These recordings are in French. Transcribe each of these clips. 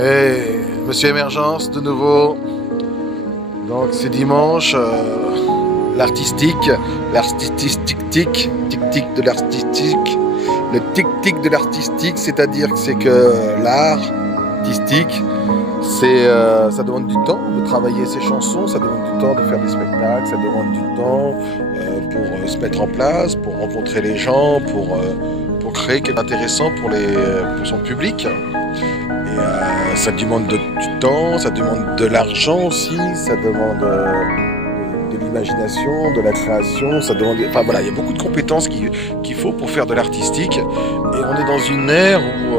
Et Monsieur Émergence de nouveau. Donc c'est dimanche, l'artistique, tic-tic de l'artistique, le tic-tic de l'artistique, c'est-à-dire que c'est que l'art artistique, ça demande du temps de travailler ses chansons, ça demande du temps de faire des spectacles, ça demande du temps pour se mettre en place, pour rencontrer les gens, pour créer quelque chose d'intéressant pour son public. Et ça demande du temps, ça demande de l'argent aussi, ça demande de l'imagination, de la création, ça demande... Enfin voilà, il y a beaucoup de compétences qu'il faut pour faire de l'artistique. Et on est dans une ère où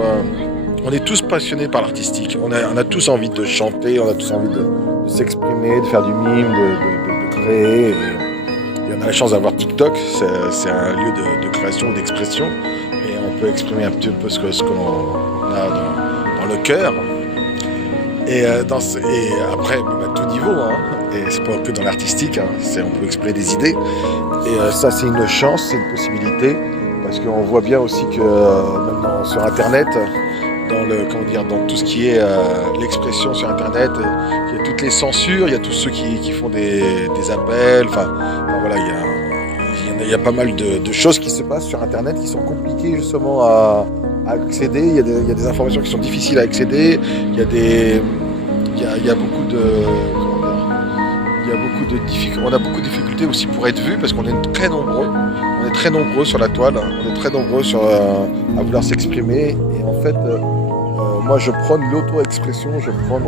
on est tous passionnés par l'artistique. On a tous envie de chanter, on a tous envie de s'exprimer, de faire du mime, de créer. Et on a la chance d'avoir TikTok, c'est un lieu de création, d'expression. Et on peut exprimer un petit peu ce que l'on a dans le cœur. Et après, même à tout niveau, hein, et c'est pas que dans l'artistique, hein, on peut exprimer des idées. Et ça, c'est une chance, c'est une possibilité, parce qu'on voit bien aussi que maintenant sur Internet, dans tout ce qui est l'expression sur Internet, il y a toutes les censures, il y a tous ceux qui font des appels, enfin voilà, il y a pas mal de choses qui se passent sur Internet qui sont compliquées justement à accéder. Il y a des informations qui sont difficiles à accéder. Il y a beaucoup de difficultés. On a beaucoup de difficultés aussi pour être vu parce qu'on est très nombreux. On est très nombreux sur la toile. On est très nombreux à vouloir s'exprimer. Et en fait, moi, je prône l'auto-expression. Je prône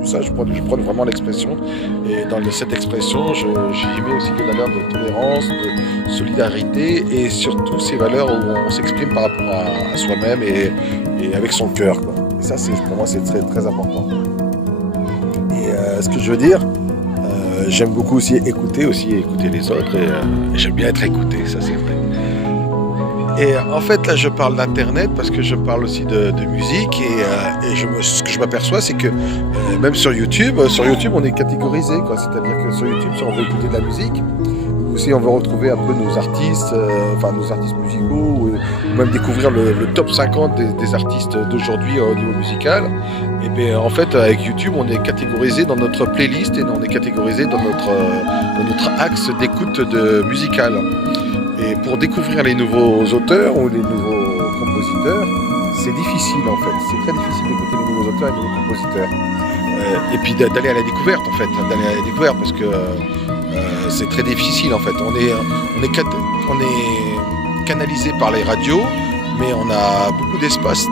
tout ça. Je prône vraiment l'expression. Et dans cette expression, j'y mets aussi des valeurs de tolérance, de solidarité et surtout ces valeurs où on s'exprime par rapport à soi-même et avec son cœur, quoi. Et ça, pour moi, c'est très, très important. Et ce que je veux dire, j'aime beaucoup aussi écouter les autres et j'aime bien être écouté, ça c'est vrai. Et en fait, là, je parle d'Internet parce que je parle aussi de musique et ce que je m'aperçois, c'est que même sur YouTube, on est catégorisé, quoi. C'est-à-dire que sur YouTube, si on veut écouter de la musique, ou si on veut retrouver un peu nos artistes musicaux, ou même découvrir le top 50 des artistes d'aujourd'hui au niveau musical, et bien en fait, avec YouTube, on est catégorisé dans notre playlist et on est catégorisé dans notre axe d'écoute musicale. Et pour découvrir les nouveaux auteurs ou les nouveaux compositeurs, c'est difficile en fait. C'est très difficile d'écouter les nouveaux auteurs et les nouveaux compositeurs. Et puis d'aller à la découverte en fait, parce que c'est très difficile en fait. On est canalisé par les radios, mais on a beaucoup d'espace